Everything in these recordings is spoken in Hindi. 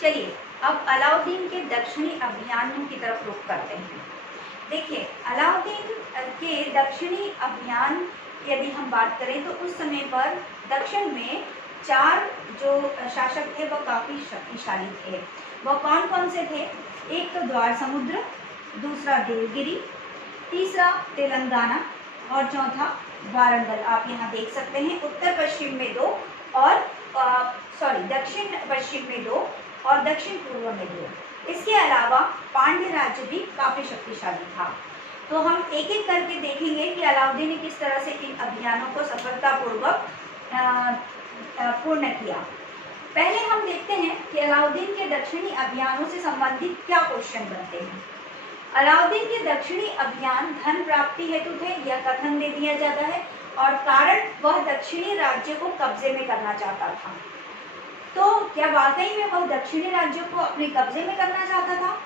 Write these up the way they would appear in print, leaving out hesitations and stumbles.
चलिए अब अलाउद्दीन के दक्षिणी अभियानों की तरफ रुख करते हैं। देखिए अलाउद्दीन के दक्षिणी अभियान यदि हम बात करें तो उस समय पर दक्षिण में 4 जो शासक थे वह काफ़ी शक्तिशाली थे। वह कौन कौन से थे? एक तो द्वार समुद्र, दूसरा देवगिरी, तीसरा तेलंगाना और चौथा वारंगल। आप यहाँ देख सकते हैं उत्तर पश्चिम में 2 और दक्षिण पश्चिम में 2 और दक्षिण पूर्व में 2। इसके अलावा पांड्य राज्य भी काफ़ी शक्तिशाली था। तो हम एक एक करके देखेंगे कि अलाउद्दीन ने किस तरह से इन अभियानों को सफलतापूर्वक पूर्ण किया। पहले हम देखते हैं कि अलाउद्दीन के दक्षिणी अभियानों से संबंधित क्या क्वेश्चन बनते हैं। अलाउद्दीन के दक्षिणी अभियान धन प्राप्ति हेतु थे, यह कथन दे दिया जाता है, और कारण वह दक्षिणी राज्य को कब्जे में करना चाहता था। तो क्या वाकई में वह दक्षिणी राज्यों को अपने कब्जे में करना चाहता था?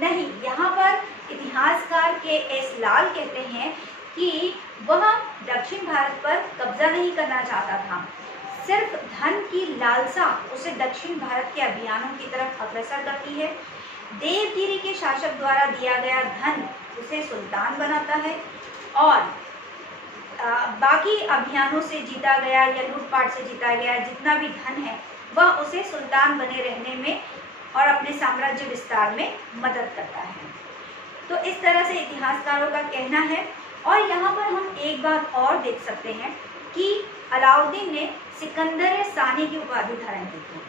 नहीं, यहाँ पर इतिहासकार के.एस. लाल कहते हैं कि वह दक्षिण भारत पर कब्जा नहीं करना चाहता था, सिर्फ धन की लालसा उसे दक्षिण भारत के अभियानों की तरफ अग्रसर करती है। देवगिरी के शासक द्वारा दिया गया धन उसे सुल्तान बनाता है और बाकी अभियानों से जीता गया या लूटपाट से जीता गया जितना भी धन है वह उसे सुल्तान बने रहने में और अपने साम्राज्य विस्तार में मदद करता है। तो इस तरह से इतिहासकारों का कहना है। और यहाँ पर हम एक बात और देख सकते हैं कि अलाउद्दीन ने सिकंदर सानी की उपाधि धारण की थी।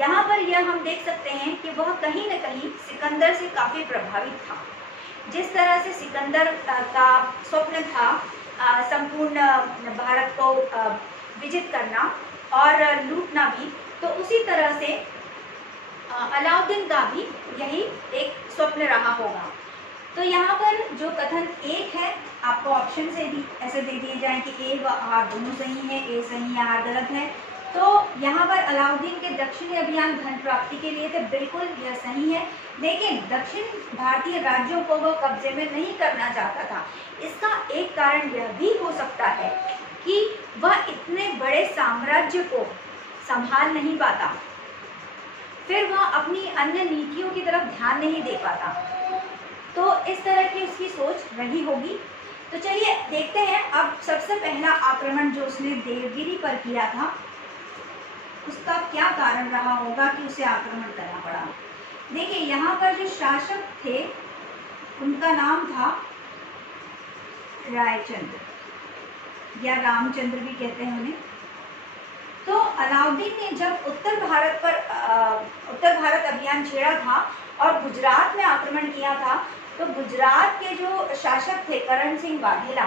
यहाँ पर यह हम देख सकते हैं कि वह कहीं न कहीं सिकंदर से काफ़ी प्रभावित था। जिस तरह से सिकंदर का स्वप्न था संपूर्ण भारत को विजित करना और लूटना भी, तो उसी तरह से अलाउद्दीन का भी यही एक स्वप्न रहा होगा। तो यहाँ पर जो कथन एक है, आपको ऑप्शन से भी ऐसे दे दिए जाए कि ए व आर दोनों सही है, ए सही है आर गलत है। तो यहाँ पर अलाउद्दीन के दक्षिणी अभियान धन प्राप्ति के लिए थे, बिल्कुल यह सही है, लेकिन दक्षिण भारतीय राज्यों को वह कब्जे में नहीं करना चाहता था। इसका एक कारण यह भी हो सकता है कि वह इतने बड़े साम्राज्य को संभाल नहीं पाता, फिर वह अपनी अन्य नीतियों की तरफ ध्यान नहीं दे पाता। तो इस तरह की उसकी सोच रही होगी। तो चलिए देखते हैं अब सबसे पहला आक्रमण जो उसने देवगिरी पर किया था उसका क्या कारण रहा होगा कि उसे आक्रमण करना पड़ा। देखिए यहाँ पर जो शासक थे उनका नाम था रायचंद्र या रामचंद्र भी कहते हैं उन्हें। तो अलाउद्दीन ने जब उत्तर भारत अभियान छेड़ा था और गुजरात में आक्रमण किया था, तो गुजरात के जो शासक थे करण सिंह वाघेला,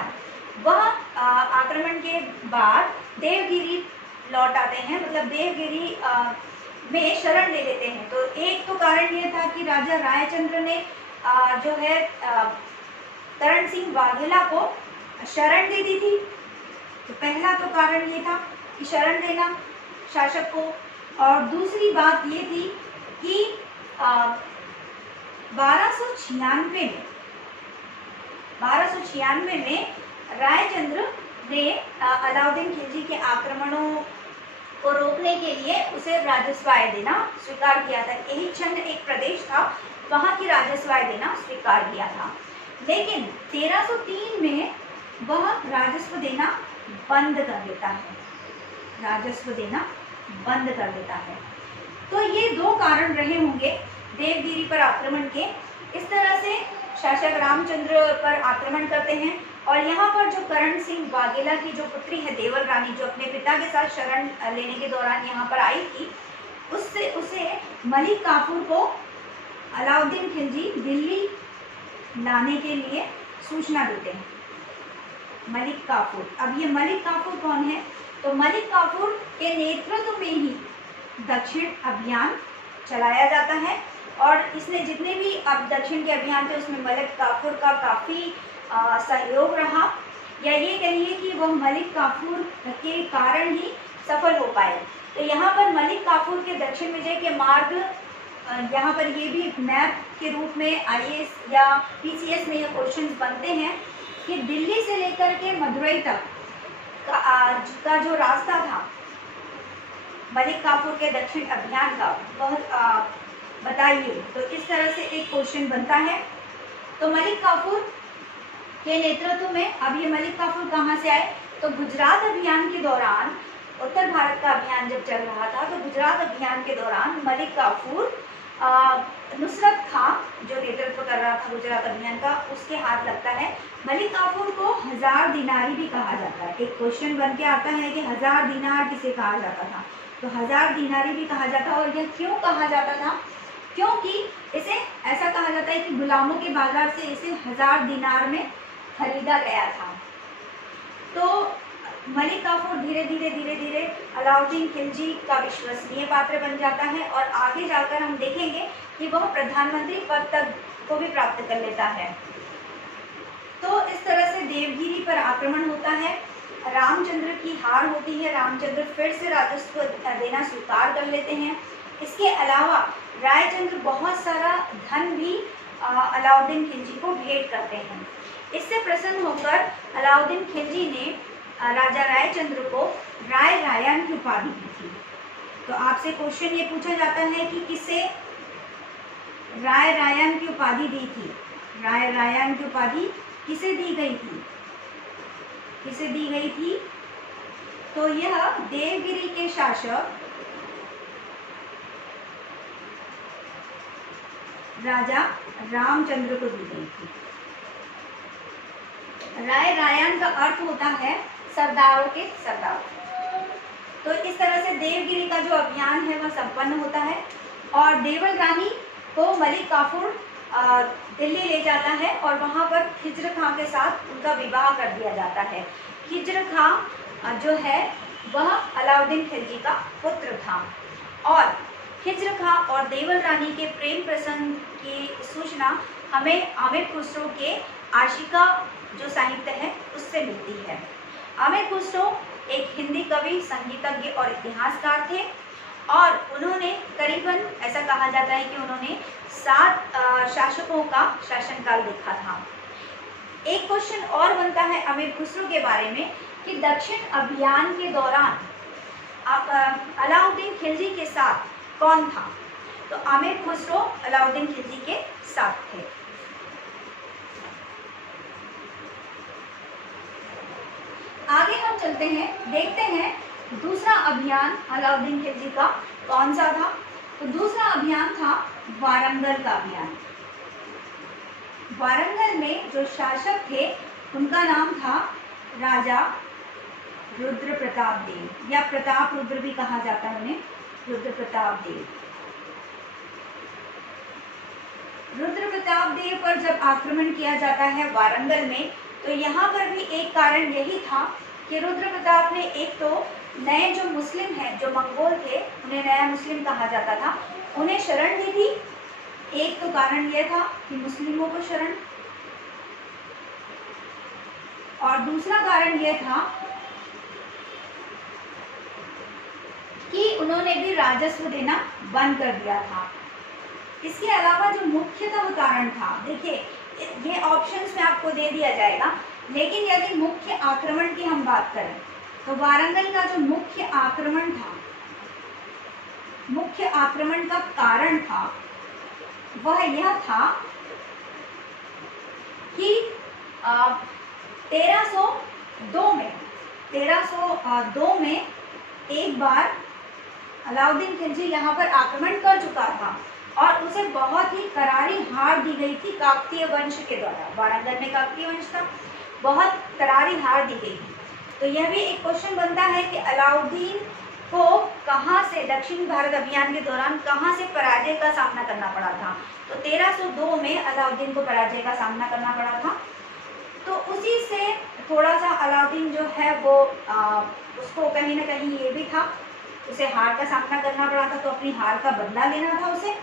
वह आक्रमण के बाद देवगिरी लौट आते हैं, मतलब देवगिरी में शरण ले लेते हैं। तो एक तो कारण ये था कि राजा रायचंद्र ने जो है करण सिंह वाघेला को शरण दे दी थी। तो पहला तो कारण ये था कि शरण देना शासक को, और दूसरी बात ये थी कि 1296 में रायचंद्र ने अलाउद्दीन खिलजी के आक्रमणों को रोकने के लिए उसे राजस्व आय देना स्वीकार किया था। यही छंद एक प्रदेश था, वहाँ की राजस्व आय देना स्वीकार किया था। लेकिन 1303 में वह राजस्व देना बंद कर देता है, तो ये दो कारण रहे होंगे देवगिरी पर आक्रमण के। इस तरह से शासक रामचंद्र पर आक्रमण करते हैं और यहाँ पर जो करण सिंह वाघेला की जो पुत्री है देवर रानी, जो अपने पिता के साथ शरण लेने के दौरान यहाँ पर आई थी, उसे मलिक काफूर को अलाउद्दीन खिलजी दिल्ली लाने के लिए सूचना देते हैं। मलिक काफूर, अब ये मलिक काफूर कौन है? तो मलिक काफूर के नेतृत्व में ही दक्षिण अभियान चलाया जाता है और इसने जितने भी अब दक्षिण के अभियान थे उसमें मलिक काफूर का काफ़ी सहयोग रहा, या ये कहिए कि वह मलिक काफूर के कारण ही सफल हो पाए। तो यहाँ पर मलिक काफूर के दक्षिण विजय के मार्ग, यहाँ पर ये भी मैप के रूप में आईएएस या पीसीएस में ये क्वेश्चंस बनते हैं कि दिल्ली से लेकर के मदुरई तक का जो रास्ता था मलिक काफूर के दक्षिण अभियान का वह बताइए। तो इस तरह से एक क्वेश्चन बनता है। तो मलिक काफूर के नेतृत्व में, अब ये मलिक काफूर कहाँ से आए, तो गुजरात अभियान के दौरान, उत्तर भारत का अभियान जब चल रहा था, तो गुजरात अभियान के दौरान मलिक काफूर नुसरत खां जो नेतृत्व कर रहा था गुजरात अभियान का, उसके हाथ लगता है। मलिक काफूर को 1000 दिनारी भी कहा जाता है। एक क्वेश्चन बन के आता है कि 1000 दिनार किसे कहा जाता था, तो 1000 दिनारी भी कहा जाता है। और यह क्यों कहा जाता था, क्योंकि इसे ऐसा कहा जाता है कि गुलामों के बाजार से इसे 1000 दिनार में खरीदा गया था। तो मलिक काफूर धीरे धीरे अलाउद्दीन खिलजी का विश्वसनीय पात्र बन जाता है और आगे जाकर हम देखेंगे कि वह प्रधानमंत्री पद तक को भी प्राप्त कर लेता है। तो इस तरह से देवगिरी पर आक्रमण होता है, रामचंद्र की हार होती है, रामचंद्र फिर से राजस्व देना स्वीकार कर लेते हैं। इसके अलावा रायचंद्र बहुत सारा धन भी अलाउद्दीन खिलजी को भेंट करते हैं। इससे प्रसन्न होकर अलाउद्दीन खिलजी ने राजा रायचंद्र को राय रायन की उपाधि दी थी। तो आपसे क्वेश्चन ये पूछा जाता है कि किसे राय रायन की उपाधि दी थी, राय रायन की उपाधि किसे दी गई थी, किसे दी गई थी, तो यह देवगिरी के शासक राजा रामचंद्र को दी गई थी। राय रायन का अर्थ होता है सरदारों के सरदार। तो इस तरह से देवगिरी का जो अभियान है वह संपन्न होता है और देवल रानी को मलिक काफूर दिल्ली ले जाता है और वहाँ पर खिज्र खां के साथ उनका विवाह कर दिया जाता है। खिज्र खां जो है वह अलाउद्दीन खिलजी का पुत्र था और खिज्र खां और देवल रानी के प्रेम प्रसंग की सूचना हमें आमिर खुसरो के आशिका जो साहित्य है उससे मिलती है। आमिर खुसरो एक हिंदी कवि, संगीतज्ञ और इतिहासकार थे और उन्होंने करीबन ऐसा कहा जाता है कि उन्होंने 7 शासकों का शासनकाल देखा था। एक क्वेश्चन और बनता है आमिर खुसरो के बारे में कि दक्षिण अभियान के दौरान अलाउद्दीन खिलजी के साथ कौन था, तो आमिर खुसरो अलाउद्दीन खिलजी के साथ थे। आगे हम चलते हैं, देखते हैं दूसरा अभियान अलाउद्दीन खिलजी का कौन सा था। तो दूसरा अभियान था वारंगल का अभियान। वारंगल में जो शासक थे उनका नाम था राजा रुद्र प्रताप देव या प्रताप रुद्र भी कहा जाता है उन्हें, रुद्र प्रताप देव। रुद्र प्रताप देव पर जब आक्रमण किया जाता है वारंगल में, तो यहाँ पर भी एक कारण यही था कि रुद्र प्रताप ने एक तो नए जो मुस्लिम हैं, जो मंगोल थे, उन्हें नया मुस्लिम कहा जाता था, उन्हें शरण दी थी। एक तो कारण यह था कि मुस्लिमों को शरण, और दूसरा कारण यह था कि उन्होंने भी राजस्व देना बंद कर दिया था। इसके अलावा जो मुख्यतः कारण था, देखिए ये ऑप्शंस में आपको दे दिया जाएगा, लेकिन यदि मुख्य आक्रमण की हम बात करें तो वारंगल का जो मुख्य आक्रमण था, मुख्य आक्रमण का कारण था वह यह था कि 1302 में एक बार अलाउद्दीन खिलजी यहाँ पर आक्रमण कर चुका था और उसे बहुत ही करारी हार दी गई थी काकतीय वंश के द्वारा। वारंगल में काकतीय वंश था, बहुत करारी हार दी गई थी। तो यह भी एक क्वेश्चन बनता है कि अलाउद्दीन को कहाँ से, दक्षिण भारत अभियान के दौरान कहाँ से पराजय का सामना करना पड़ा था। तो 1302 में अलाउद्दीन को पराजय का सामना करना पड़ा था। तो उसी से थोड़ा सा अलाउद्दीन जो है वो उसको कहीं ना कहीं ये भी था, उसे हार का सामना करना पड़ा था, तो अपनी हार का बदला लेना था उसे।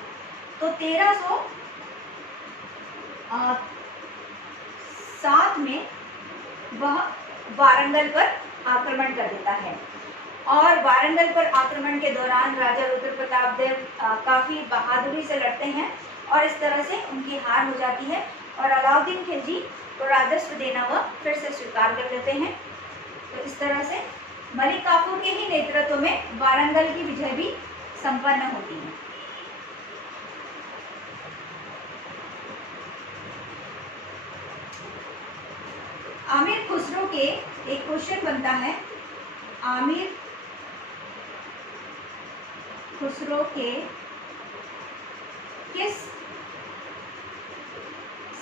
तो 1307 में वह वारंगल पर आक्रमण कर देता है और वारंगल पर आक्रमण के दौरान राजा रुद्र प्रताप देव काफ़ी बहादुरी से लड़ते हैं और इस तरह से उनकी हार हो जाती है और अलाउद्दीन खिलजी को राजस्व देना वह फिर से स्वीकार कर लेते हैं। तो इस तरह से मलिक काफूर के ही नेतृत्व में वारंगल की विजय भी संपन्न होती है। आमिर खुसरो के एक क्वेश्चन बनता है, आमिर खुसरो के किस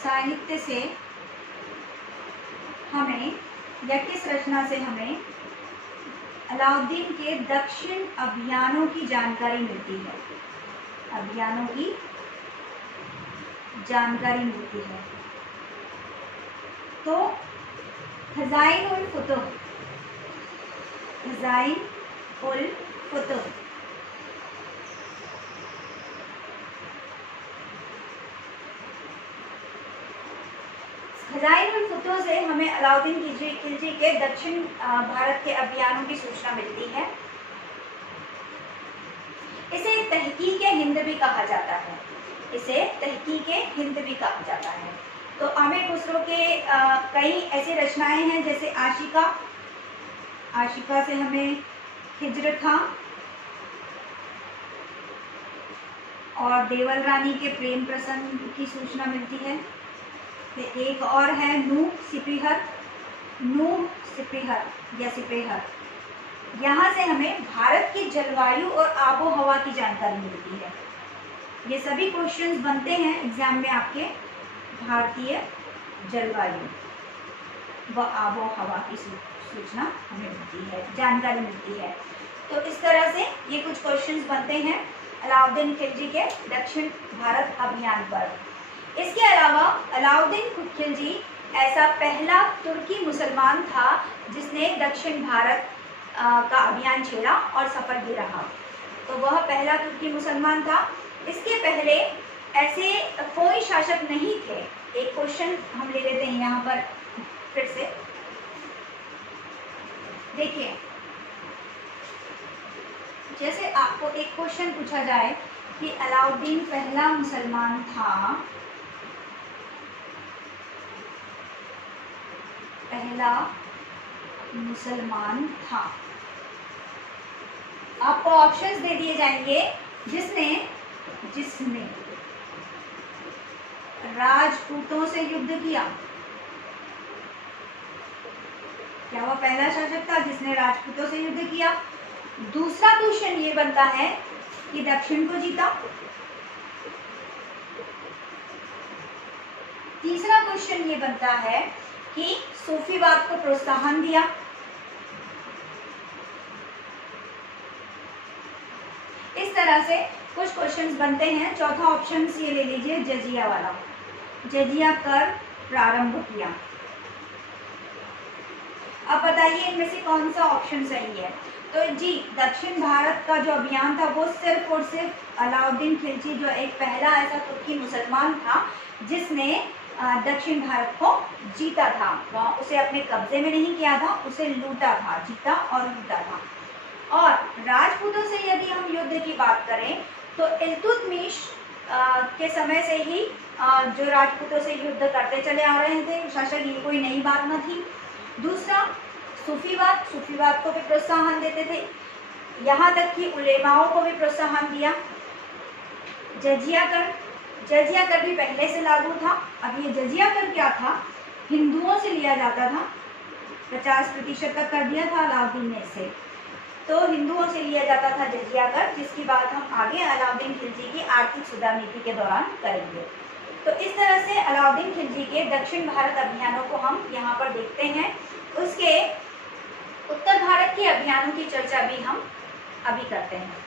साहित्य से हमें या किस रचना से हमें अलाउद्दीन के दक्षिण अभियानों की जानकारी मिलती है? अभियानों की जानकारी मिलती है। तो खज़ाइन उल फुतूह, खज़ाइन उल फुतूह खज़ाइन उल फुतूह से हमें अलाउद्दीन खिलजी के दक्षिण भारत के अभियानों की सूचना मिलती है। इसे तहकीक हिंद भी कहा जाता है, इसे तहकीक हिंद भी कहा जाता है। तो आमिर खुसरो के कई ऐसी रचनाएं हैं, जैसे आशिका, आशिका से हमें हिज्र खां और देवल रानी के प्रेम प्रसंग की सूचना मिलती है। एक और है नूह सिपीहर, नूह सिपीहर या सिपेहर। यहाँ से हमें भारत की जलवायु और आबो हवा की जानकारी मिलती है। ये सभी क्वेश्चंस बनते हैं एग्जाम में आपके, भारतीय जलवायु व आबो हवा की सूचना हमें मिलती है, जानकारी मिलती है। तो इस तरह से ये कुछ क्वेश्चंस बनते हैं अलाउद्दीन खिलजी के दक्षिण भारत अभियान पर। इसके अलावा अलाउद्दीन खिलजी ऐसा पहला तुर्की मुसलमान था जिसने दक्षिण भारत का अभियान छेड़ा और सफल भी रहा। तो वह पहला तुर्की मुसलमान था। इसके पहले ऐसे कोई शासक नहीं थे। एक क्वेश्चन हम ले लेते हैं यहाँ पर फिर से, देखिए जैसे आपको एक क्वेश्चन पूछा जाए कि अलाउद्दीन पहला मुसलमान था, पहला मुसलमान था, आपको ऑप्शंस दे दिए जाएंगे, जिसने राजपूतों से युद्ध किया। क्या वह पहला शासक था जिसने राजपूतों से युद्ध किया? दूसरा क्वेश्चन ये बनता है कि दक्षिण को जीता। तीसरा क्वेश्चन ये बनता है कि सूफीवाद को प्रोत्साहन दिया। इस तरह से कुछ क्वेश्चंस बनते हैं। चौथा ऑप्शन ये ले लीजिए, जजिया वाला, जजिया कर प्रारंभ किया। अब बताइए इनमें से कौन सा ऑप्शन सही है? तो जी, दक्षिण भारत का जो अभियान था वो सिर्फ और सिर्फ अलाउद्दीन खिलजी, जो एक पहला ऐसा तुर्की मुसलमान था जिसने दक्षिण भारत को जीता था, उसे अपने कब्जे में नहीं किया था, उसे लूटा था, जीता और लूटा था। और राजपूतों से यदि हम युद्ध की बात करें तो इल्तुतमिश के समय से ही जो राजपूतों से युद्ध करते चले आ रहे थे शासक, ये कोई नई बात न थी। दूसरा सूफीवाद को भी प्रोत्साहन देते थे, यहाँ तक कि उलेमाओं को भी प्रोत्साहन दिया। जजिया कर भी पहले से लागू था। अब ये जजिया कर क्या था? हिंदुओं से लिया जाता था, 50% तक कर दिया था अलाउद्दीन ने इसे, तो हिंदुओं से लिया जाता था जजिया कर, जिसकी बात हम आगे अलाउद्दीन खिलजी की आर्थिक सुधार नीति के दौरान करेंगे। तो इस तरह से अलाउद्दीन खिलजी के दक्षिण भारत अभियानों को हम यहाँ पर देखते हैं। उसके उत्तर भारत के अभियानों की चर्चा भी हम अभी करते हैं।